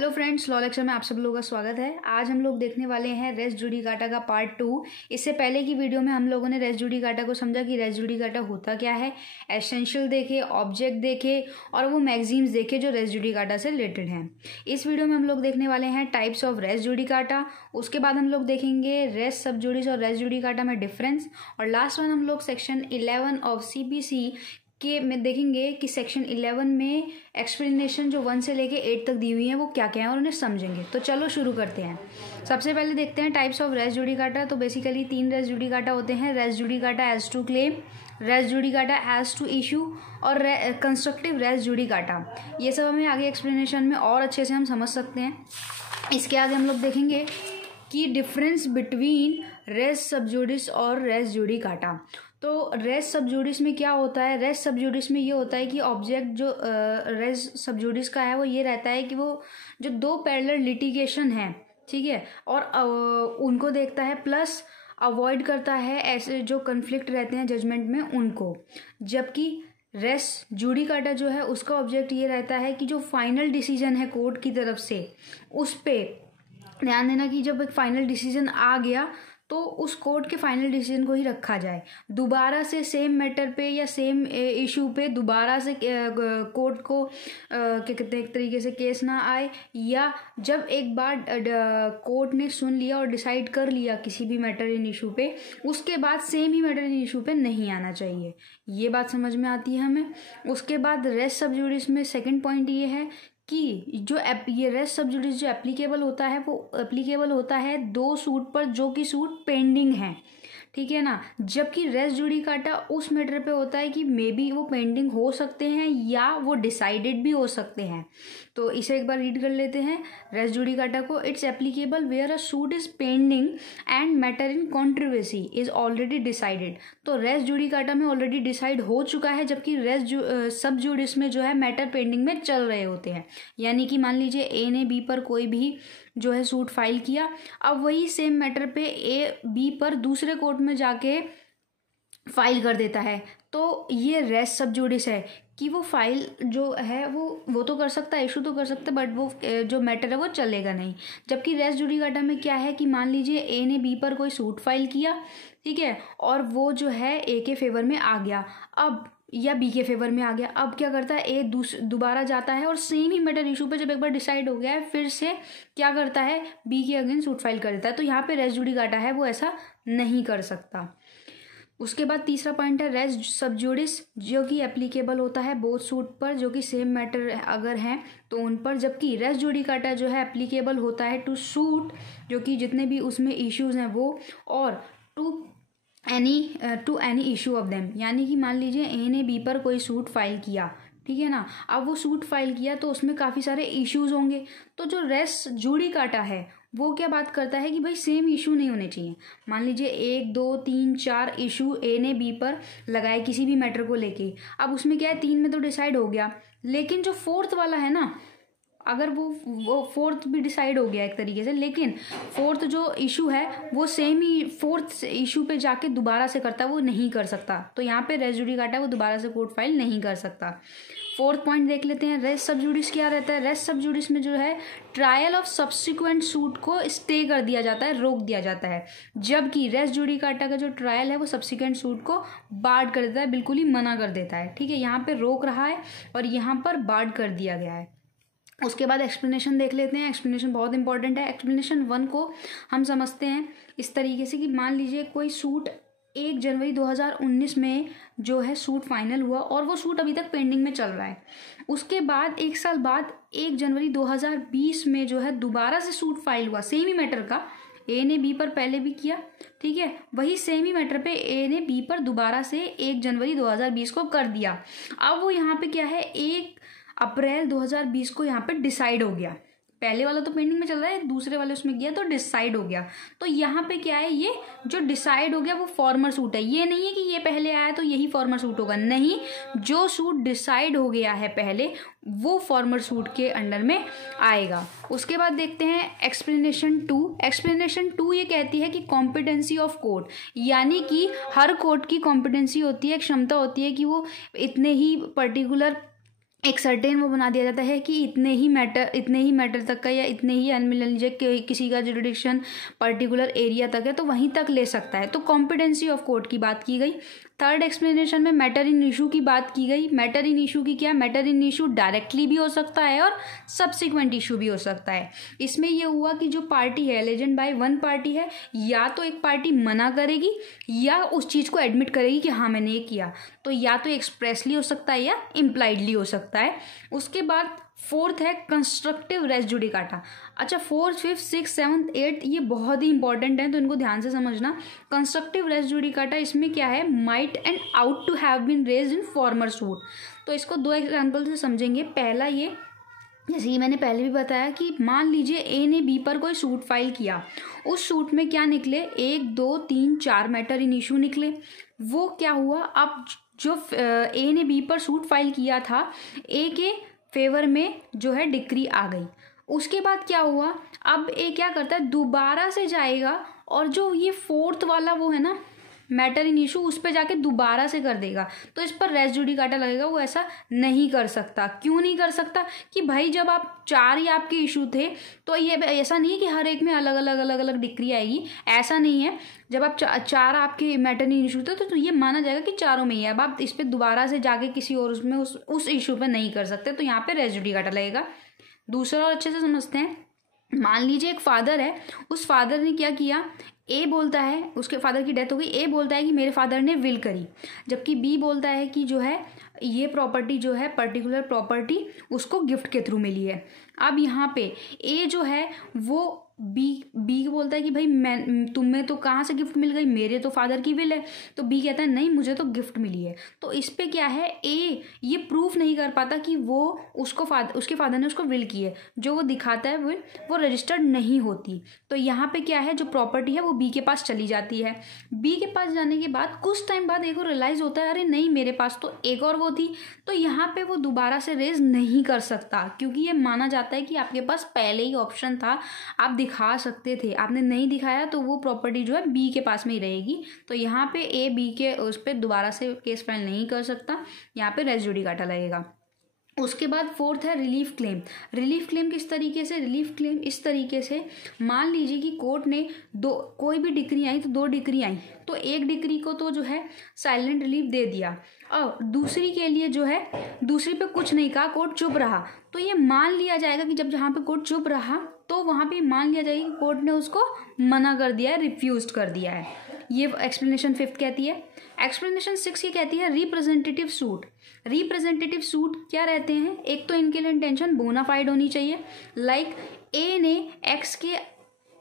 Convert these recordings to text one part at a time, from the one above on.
Hello friends, law lecture में आप सब लोगों का स्वागत है। आज हम लोग देखने वाले हैं रेस जुडिकाटा का पार्ट 2। इससे पहले की वीडियो में हम लोगों ने रेस जुडिकाटा को समझा कि रेस जुडिकाटा होता क्या है, एसेंशियल देखे, ऑब्जेक्ट देखे और वो मैगजीम्स देखे जो रेस जुडिकाटा से रिलेटेड हैं। इस वीडियो में हम लोग देखने वाले हैं टाइप्स ऑफ रेस जुडिकाटा। उसके बाद हम लोग देखेंगे रेस सब जुडिस और रेस जुडिकाटा में डिफरेंस, और लास्ट में हम लोग सेक्शन 11 ऑफ CPC के में देखेंगे कि सेक्शन 11 में एक्सप्लेनेशन जो 1 से लेके 8 तक दी हुई है वो क्या क्या है और उन्हें समझेंगे। तो चलो शुरू करते हैं। सबसे पहले देखते हैं टाइप्स ऑफ रेस जुडिकाटा। तो बेसिकली 3 रेस जुडिकाटा होते हैं: res judicata as to claim, res judicata as to issue और कंस्ट्रक्टिव रेस जुडिकाटा। ये सब हमें आगे एक्सप्लेनेशन में और अच्छे से हम समझ सकते हैं। इसके आगे हम लोग देखेंगे कि डिफरेंस बिटवीन रेस सबजुडिस और रेस जुडिकाटा। तो रेस सबजुडिस में क्या होता है? रेस सबजुडिस में ये होता है कि ऑब्जेक्ट जो रेस सबजुडिस का है वो ये रहता है कि वो जो 2 पैरेलल लिटिगेशन है, ठीक है, और उनको देखता है, प्लस अवॉइड करता है ऐसे जो कन्फ्लिक्ट रहते हैं जजमेंट में उनको। जबकि रेस जुडिकाटा जो है उसका ऑब्जेक्ट ये रहता है कि जो फाइनल डिसीजन है कोर्ट की तरफ से, उस पे ध्यान देना कि जब एक फाइनल डिसीजन आ गया तो उस कोर्ट के फाइनल डिसीजन को ही रखा जाए। दोबारा से सेम मैटर पे या सेम इशू पे दोबारा से कोर्ट को क्या कहते हैं एक तरीके से केस ना आए, या जब एक बार कोर्ट ने सुन लिया और डिसाइड कर लिया किसी भी मैटर इन इशू पे, उसके बाद same he matter in issue पे नहीं आना चाहिए। ये बात समझ में आती है हमें। उसके बाद रेस सबजुडिस में सेकेंड पॉइंट ये है कि जो ये रेस सबजुडिस जो एप्लीकेबल होता है वो एप्लीकेबल होता है 2 सूट पर जो कि सूट पेंडिंग है, ठीक है ना। जबकि रेस जुडिकाटा उस मैटर पे होता है कि मे बी वो पेंडिंग हो सकते हैं या वो डिसाइडेड भी हो सकते हैं। तो इसे एक बार रीड कर लेते हैं रेस जुडिकाटा को। It's applicable where a suit is pending and matter in controversy is already decided. तो रेस जुडिकाटा में ऑलरेडी डिसाइड हो चुका है, जबकि रेस सब जुडिस में जो है मैटर पेंडिंग में चल रहे होते हैं। यानी कि मान लीजिए ए ने बी पर कोई भी जो है सूट फाइल किया, अब वही सेम मैटर पे ए बी पर दूसरे कोर्ट में जाके फाइल कर देता है। तो ये रेस सबजुडिस है कि वो फाइल जो है वो तो कर सकता है, इशू तो कर सकता है, बट वो जो मैटर है वो चलेगा नहीं। जबकि रेस जुडिकाटा में क्या है कि मान लीजिए ए ने बी पर कोई सूट फाइल किया, ठीक है, और वो जो है ए के फेवर में आ गया, अब या बी के फेवर में आ गया। अब क्या करता है, ए दोबारा जाता है और सेम ही मैटर इशू पे जब एक बार डिसाइड हो गया है फिर से क्या करता है, बी के अगेंस्ट सूट फाइल कर देता है। तो यहाँ पे रेस जुडिकाटा है वो ऐसा नहीं कर सकता। उसके बाद तीसरा पॉइंट है रेस सबजुडिस, जो कि एप्लीकेबल होता है बोथ सूट पर जो कि सेम मैटर अगर हैं तो उन पर। जबकि रेस जुडिकाटा जो है एप्लीकेबल होता है टू सूट जो कि जितने भी उसमें इश्यूज हैं वो, और to any issue of them. यानी कि मान लीजिए ए ने बी पर कोई सूट फाइल किया, ठीक है ना, अब वो सूट फाइल किया तो उसमें काफ़ी सारे इश्यूज होंगे। तो जो रेस जुडिकाटा है वो क्या बात करता है कि भाई सेम इशू नहीं होने चाहिए। मान लीजिए 1 2 3 4 इशू ए ने बी पर लगाए किसी भी मैटर को लेके, अब उसमें क्या है 3 में तो डिसाइड हो गया, लेकिन जो 4th वाला है ना, अगर वो 4th भी डिसाइड हो गया एक तरीके से, लेकिन 4th जो इशू है वो सेम ही 4th इशू पे जाके दोबारा से करता, वो नहीं कर सकता। तो यहाँ पे रेस जुडिकाटा वो दोबारा से कोर्ट फाइल नहीं कर सकता। 4th पॉइंट देख लेते हैं, रेस सबजुडिस क्या रहता है। रेस सबजुडिस में जो है ट्रायल ऑफ सब्सिक्वेंट सूट को स्टे कर दिया जाता है, रोक दिया जाता है। जबकि रेस जुडिकाटा का जो ट्रायल है वो सब्सिक्वेंट सूट को बार्ड कर देता है, बिल्कुल ही मना कर देता है, ठीक है। यहाँ पे रोक रहा है और यहाँ पर बार्ड कर दिया गया है। उसके बाद एक्सप्लेनेशन देख लेते हैं। एक्सप्लेनेशन बहुत इंपॉर्टेंट है। एक्सप्लेनेशन 1 को हम समझते हैं इस तरीके से कि मान लीजिए कोई सूट 1 जनवरी 2019 में जो है सूट फाइनल हुआ और वो सूट अभी तक पेंडिंग में चल रहा है। उसके बाद 1 साल बाद 1 जनवरी 2020 में जो है दोबारा से सूट फाइल हुआ सेम ही मैटर का। ए ने बी पर पहले भी किया, ठीक है, वही सेम ही मैटर पे ए ने बी पर दोबारा से 1 जनवरी 2020 को कर दिया। अब वो यहाँ पे क्या है, 1 अप्रैल 2020 को यहाँ पे डिसाइड हो गया। पहले वाला तो पेंडिंग में चल रहा है, दूसरे वाले उसमें गया तो डिसाइड हो गया। तो यहाँ पे क्या है, ये जो डिसाइड हो गया वो फॉर्मर सूट है। ये नहीं है कि ये पहले आया तो यही फॉर्मर सूट होगा, नहीं, जो सूट डिसाइड हो गया है पहले वो फॉर्मर सूट के अंडर में आएगा। उसके बाद देखते हैं एक्सप्लेनेशन 2। एक्सप्लेनेशन 2 ये कहती है कि कॉम्पिटेंसी ऑफ कोर्ट, यानी कि हर कोर्ट की कॉम्पिटेंसी होती है, क्षमता होती है कि वो इतने ही पर्टिकुलर एक सर्टेन वो बना दिया जाता है कि इतने ही मैटर तक का या इतने ही लीजिए किसी का जुरिडिक्शन पर्टिकुलर एरिया तक है तो वहीं तक ले सकता है। तो कॉम्पिटेंसी ऑफ कोर्ट की बात की गई। थर्ड एक्सप्लेनेशन में मैटर इन इशू की बात की गई। मैटर इन इशू की क्या, मैटर इन इशू डायरेक्टली भी हो सकता है और सब्सिक्वेंट इशू भी हो सकता है। इसमें यह हुआ कि जो पार्टी है एलिजेंट बाय वन पार्टी है, या तो एक पार्टी मना करेगी या उस चीज़ को एडमिट करेगी कि हाँ मैंने ये किया, तो या तो एक्सप्रेसली हो सकता है या इम्प्लाइडली हो सकता है। उसके बाद फोर्थ है कंस्ट्रक्टिव रेस जुडिकाटा। अच्छा, fourth, fifth, six, seventh, eighth ये बहुत ही इंपॉर्टेंट है तो इनको ध्यान से समझना। कंस्ट्रक्टिव रेस जुडिकाटा इसमें क्या है, might and ought to have been raised in former suit. तो इसको दो एग्जाम्पल से समझेंगे। पहला ये, जैसे कि मैंने पहले भी बताया कि मान लीजिए ए ने बी पर कोई सूट फाइल किया, उस सूट में क्या निकले, 1 2 3 4 मैटर इन इशू निकले। वो क्या हुआ, अब जो ए ने बी पर सूट फाइल किया था, ए के फेवर में जो है डिक्री आ गई। उसके बाद क्या हुआ, अब ए क्या करता है, दोबारा से जाएगा और जो ये फोर्थ वाला वो है ना मैटर इन इशू, उस पर जाके दोबारा से कर देगा। तो इस पर रेस जुडिकाटा लगेगा। वो ऐसा नहीं कर सकता। क्यों नहीं कर सकता, कि भाई जब आप 4 ही आपके इशू थे तो ये ऐसा नहीं है कि हर एक में अलग अलग डिक्री आएगी, ऐसा नहीं है। जब आप 4 आपके मैटर इन इशू थे तो ये माना जाएगा कि चारों में ही है। अब आप इस पर दोबारा से जाके किसी और उसमें उस इशू पर नहीं कर सकते, तो यहाँ पे रेस जुडिकाटा लगेगा। दूसरा और अच्छे से समझते हैं। मान लीजिए एक फादर है, उस फादर ने क्या किया, ए बोलता है, उसके फादर की डेथ हो गई, ए बोलता है कि मेरे फादर ने विल करी, जबकि बी बोलता है कि जो है ये प्रॉपर्टी जो है पर्टिकुलर प्रॉपर्टी उसको गिफ्ट के थ्रू मिली है। अब यहाँ पे ए जो है वो बी बोलता है कि भाई मैं तुम्हें तो कहाँ से गिफ्ट मिल गई, मेरे तो फादर की विल है। तो बी कहता है नहीं, मुझे तो गिफ्ट मिली है। तो इस पे क्या है, ए ये प्रूफ नहीं कर पाता कि वो उसके फादर ने उसको विल की है। जो वो दिखाता है विल, वो रजिस्टर्ड नहीं होती। तो यहाँ पे क्या है, जो प्रॉपर्टी है वो बी के पास चली जाती है। बी के पास जाने के बाद कुछ टाइम बाद एक और रियलाइज होता है, अरे नहीं मेरे पास तो एक और वो थी। तो यहाँ पे वो दोबारा से रेज नहीं कर सकता, क्योंकि ये माना जाता है कि आपके पास पहले ही ऑप्शन था, आप दिखा सकते थे, आपने नहीं दिखाया तो वो प्रॉपर्टी जो है बी के पास में ही रहेगी। तो यहाँ पे ए बी के उस पर दोबारा से केस फाइल नहीं कर सकता, यहाँ पे रेस जुडिकाटा लगेगा। उसके बाद फोर्थ है रिलीफ क्लेम। रिलीफ क्लेम किस तरीके से, रिलीफ क्लेम इस तरीके से, मान लीजिए कि कोर्ट ने कोई भी डिक्री आई, तो 2 डिक्री आई, तो एक डिक्री को तो जो है साइलेंट रिलीफ दे दिया और दूसरी के लिए जो है दूसरी पे कुछ नहीं कहा, कोर्ट चुप रहा। तो ये मान लिया जाएगा कि जब जहाँ पे कोर्ट चुप रहा तो वहाँ पे मान लिया जाएगा कि कोर्ट ने उसको मना कर दिया है, रिफ्यूज कर दिया है। ये एक्सप्लेनेशन 5 कहती है। एक्सप्लेनेशन 6 ये कहती है रिप्रेजेंटेटिव सूट। रिप्रेजेंटेटिव सूट क्या रहते हैं, एक तो इनके लिए इंटेंशन बोनाफाइड होनी चाहिए। लाइक ए ने एक्स के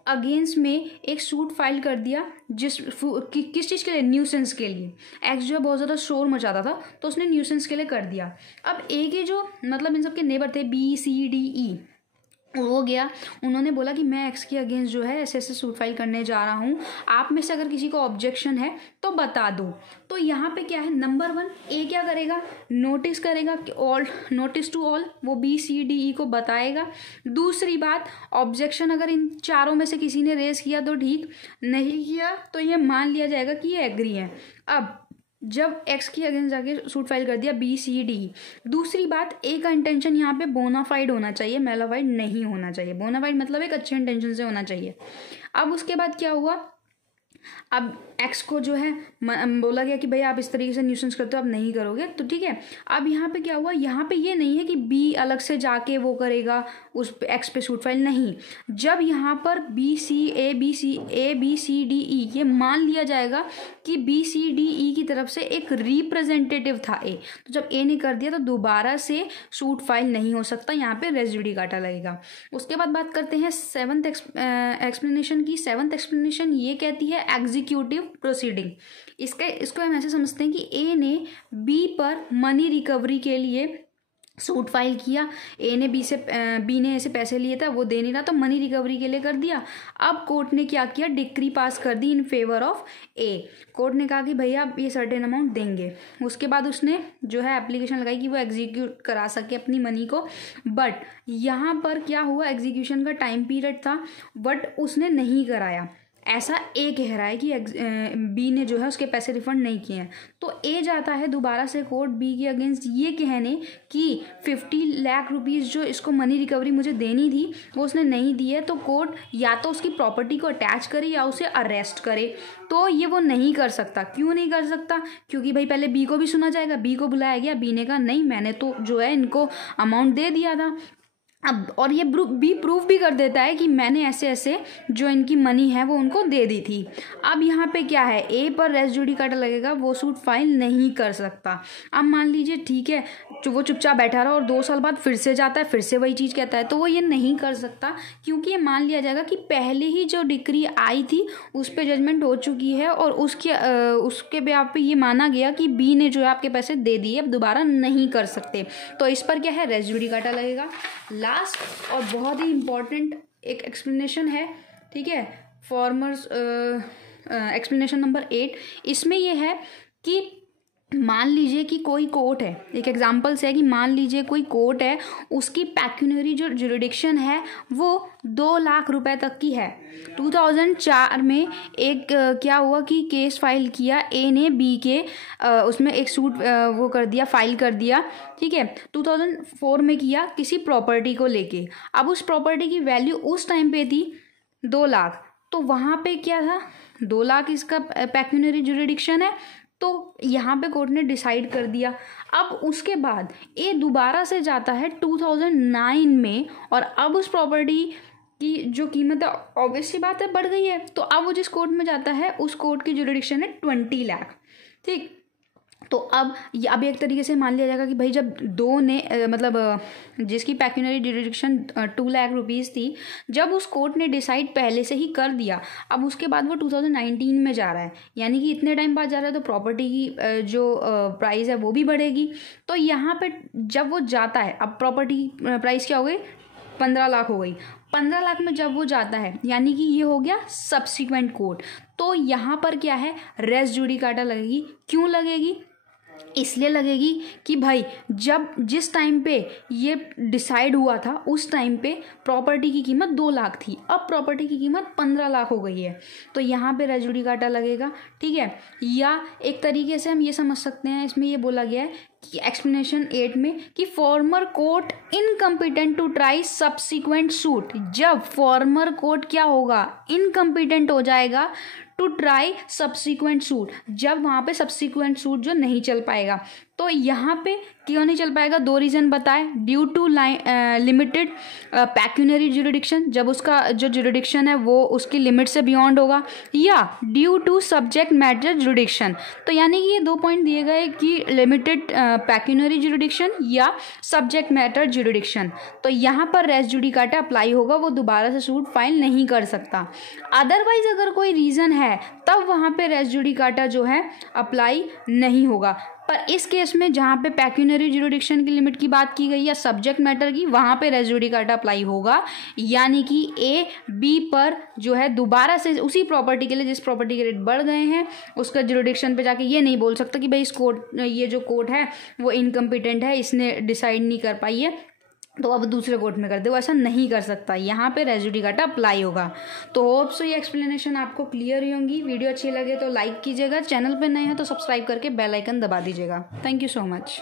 अगेंस्ट में एक सूट फाइल कर दिया, किस चीज़ के लिए, न्यूसेंस के लिए। एक्स जो है बहुत ज़्यादा शोर मचाता था तो उसने न्यूसेंस के लिए कर दिया। अब ए के जो मतलब इन सब के नेबर थे BCDE, वो गया, उन्होंने बोला कि मैं एक्स के अगेंस्ट जो है ऐसे सूट फाइल करने जा रहा हूँ, आप में से अगर किसी को ऑब्जेक्शन है तो बता दो। तो यहाँ पे क्या है, नंबर 1 ए क्या करेगा, नोटिस करेगा कि ऑल, नोटिस टू ऑल, वो BCDE को बताएगा। दूसरी बात, ऑब्जेक्शन अगर इन चारों में से किसी ने रेज किया तो ठीक, नहीं किया तो ये मान लिया जाएगा कि ये एग्री है। अब जब एक्स के अगेंस्ट जाके सूट फाइल कर दिया BCDE। दूसरी बात, ए का इंटेंशन यहाँ पे बोनाफाइड होना चाहिए, मेलाफाइड नहीं होना चाहिए। बोनाफाइड मतलब एक अच्छे इंटेंशन से होना चाहिए। अब उसके बाद क्या हुआ, अब एक्स को जो है बोला गया कि भाई आप इस तरीके से न्यूसेंस करते हो, आप नहीं करोगे, तो ठीक है। अब यहाँ पे क्या हुआ, यहाँ पे ये नहीं है कि बी अलग से जाके वो करेगा उस एक्स पे सूट फाइल, नहीं। जब यहाँ पर ABCDE ये मान लिया जाएगा कि BCDE की तरफ से एक रिप्रेजेंटेटिव था ए, तो जब ए ने कर दिया तो दोबारा से सूट फाइल नहीं हो सकता, यहाँ पे रेस जुडिकाटा लगेगा। उसके बाद बात करते हैं 7th एक्सप्लेनेशन की। 7th एक्सप्लेनेशन ये कहती है एग्जीक्यूटिव प्रोसीडिंग। इसको हम ऐसे समझते हैं कि ए ने बी पर मनी रिकवरी के लिए सूट फाइल किया। बी ने ऐसे पैसे लिए था, वो दे नहीं रहा, तो मनी रिकवरी के लिए कर दिया। अब कोर्ट ने क्या किया, डिक्री पास कर दी in favour of A. Court ने कहा कि भैया आप ये सर्टेन अमाउंट देंगे। उसके बाद उसने जो है एप्लीकेशन लगाई कि वो एग्जीक्यूट करा सके अपनी मनी को। बट यहाँ पर क्या हुआ, एग्जीक्यूशन का टाइम पीरियड था बट उसने नहीं कराया। ऐसा ए कह रहा है कि बी ने जो है उसके पैसे रिफंड नहीं किए हैं, तो ए जाता है दोबारा से कोर्ट बी के अगेंस्ट ये कहने कि 50 लाख रुपीज़ जो इसको मनी रिकवरी मुझे देनी थी वो उसने नहीं दी है, तो कोर्ट या तो उसकी प्रॉपर्टी को अटैच करे या उसे अरेस्ट करे। तो ये वो नहीं कर सकता। क्यों नहीं कर सकता? क्योंकि भाई पहले बी को भी सुना जाएगा, बी को बुलाया गया, बी ने कहा नहीं मैंने तो जो है इनको अमाउंट दे दिया था। अब और ये बी प्रूफ भी कर देता है कि मैंने ऐसे ऐसे जो इनकी मनी है वो उनको दे दी थी। अब यहाँ पे क्या है, ए पर रेस जुडिकाटा लगेगा, वो सूट फाइल नहीं कर सकता। अब मान लीजिए ठीक है वो चुपचाप बैठा रहा और 2 साल बाद फिर से जाता है, फिर से वही चीज़ कहता है, तो वो ये नहीं कर सकता, क्योंकि ये मान लिया जाएगा कि पहले ही जो डिक्री आई थी उस पर जजमेंट हो चुकी है और उसके ब्याह पे ये माना गया कि बी ने जो है आपके पैसे दे दिए, अब दोबारा नहीं कर सकते। तो इस पर क्या है, रेस जुडिकाटा लगेगा। लास्ट और बहुत ही इम्पॉर्टेंट एक एक्सप्लेनेशन है, ठीक है, फॉर्मर्स एक्सप्लेनेशन नंबर 8। इसमें ये है कि मान लीजिए कि कोई कोर्ट है, एक एग्जांपल से है कि मान लीजिए कोई कोर्ट है, उसकी पैक्यूनरी जो जुरिडिक्शन है वो 2 लाख रुपए तक की है। 2004 में एक क्या हुआ कि केस फाइल किया, ए ने बी के उसमें एक सूट वो कर दिया, फाइल कर दिया, ठीक है, 2004 में किया किसी प्रॉपर्टी को लेके। अब उस प्रॉपर्टी की वैल्यू उस टाइम पे थी 2 लाख, तो वहाँ पे क्या था, 2 लाख इसका पैक्यूनरी जुरिडिक्शन है, तो यहाँ पे कोर्ट ने डिसाइड कर दिया। अब उसके बाद ए दोबारा से जाता है 2009 में, और अब उस प्रॉपर्टी की जो कीमत है ऑब्वियस सी बात है बढ़ गई है, तो अब वो जिस कोर्ट में जाता है उस कोर्ट की जुरिडिक्शन है 20 लाख, ठीक। तो अब एक तरीके से मान लिया जाएगा कि भाई जब दो ने मतलब जिसकी पैक्यूनरी जुरिडिक्शन 2 लाख रुपीज़ थी, जब उस कोर्ट ने डिसाइड पहले से ही कर दिया, अब उसके बाद वो 2019 में जा रहा है, यानी कि इतने टाइम बाद जा रहा है, तो प्रॉपर्टी की जो प्राइस है वो भी बढ़ेगी। तो यहाँ पे जब वो जाता है, अब प्रॉपर्टी प्राइस क्या हो गई, 15 लाख हो गई। 15 लाख में जब वो जाता है, यानी कि ये हो गया सब्सिक्वेंट कोर्ट, तो यहाँ पर क्या है, रेस जुडिकाटा लगेगी। क्यों लगेगी? इसलिए लगेगी कि भाई जब जिस टाइम पे ये डिसाइड हुआ था उस टाइम पे प्रॉपर्टी की कीमत 2 लाख थी, अब प्रॉपर्टी की कीमत 15 लाख हो गई है, तो यहाँ पे रेस जुडिकाटा लगेगा, ठीक है। या एक तरीके से हम ये समझ सकते हैं, इसमें ये बोला गया है कि एक्सप्लेनेशन 8 में कि former court incompetent to try subsequent suit, जब फॉर्मर कोर्ट क्या होगा, इनकम्पिटेंट हो जाएगा टू ट्राई सब्सिक्वेंट सूट, जब वहाँ पे सब्सिक्वेंट सूट जो नहीं चल पाएगा। तो यहाँ पे क्यों नहीं चल पाएगा, 2 रीज़न बताए, due to limited pecuniary jurisdiction, जब उसका जो जुरिडिक्शन है वो उसकी लिमिट से बियॉन्ड होगा, या due to subject matter jurisdiction. तो यानी कि ये 2 पॉइंट दिए गए कि लिमिटेड पैक्यूनरी जुरिडिक्शन या सब्जेक्ट मैटर जुरिडिक्शन। तो यहाँ पर रेस जुडिकाटा अप्लाई होगा, वो दोबारा से सूट फाइल नहीं कर सकता। अदरवाइज अगर कोई रीज़न है तब वहाँ पे रेस जुडिकाटा जो है अप्लाई नहीं होगा। पर इस केस में जहाँ पे पैक्यूनरी जुरिडिक्शन की लिमिट की बात की गई या सब्जेक्ट मैटर की, वहाँ पे रेस जुडिकाटा अप्लाई होगा, यानी कि ए बी पर जो है दोबारा से उसी प्रॉपर्टी के लिए जिस प्रॉपर्टी के रेट बढ़ गए हैं उसका जुरिडिक्शन पे जाके ये नहीं बोल सकता कि भाई इस कोर्ट ये जो कोर्ट है वो इनकम्पिटेंट है, इसने डिसाइड नहीं कर पाई है, तो अब दूसरे कोर्ट में कर दे, वो ऐसा नहीं कर सकता। यहाँ पे रेस जुडिकाटा अप्लाई होगा। तो होप सो ये एक्सप्लेनेशन आपको क्लियर हुई होंगी। वीडियो अच्छी लगे तो लाइक कीजिएगा, चैनल पे नए हैं तो सब्सक्राइब करके बेल आइकन दबा दीजिएगा। Thank you so much.